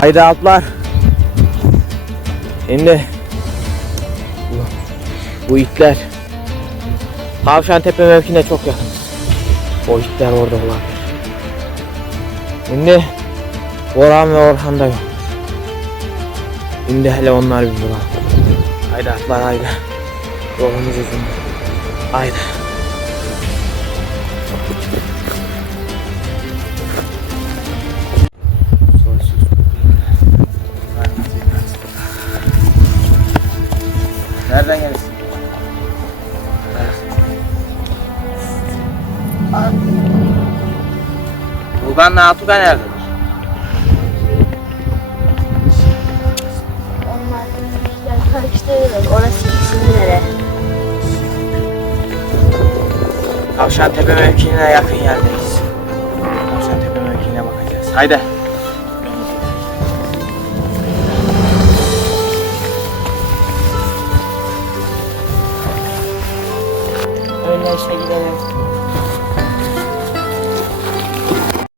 Haydi atlar. Şimdi bu, itler Tavşan Tepe mevkine çok yakın. O itler orada olabilir. Şimdi Orhan ve Orhan da yok. Şimdi hele onlar bir bulalım. Haydi atlar haydi. Yolumuz uzun. Haydi. Nereden gelirsin? Bulgan'la Atuga nerededir? Onlar karıştırıyorlar. Orası ikisinin nere? Tavşan Tepe mevkiine yakın yerdeyiz. Tavşan Tepe mevkiine bakacağız. Haydi. very nice video.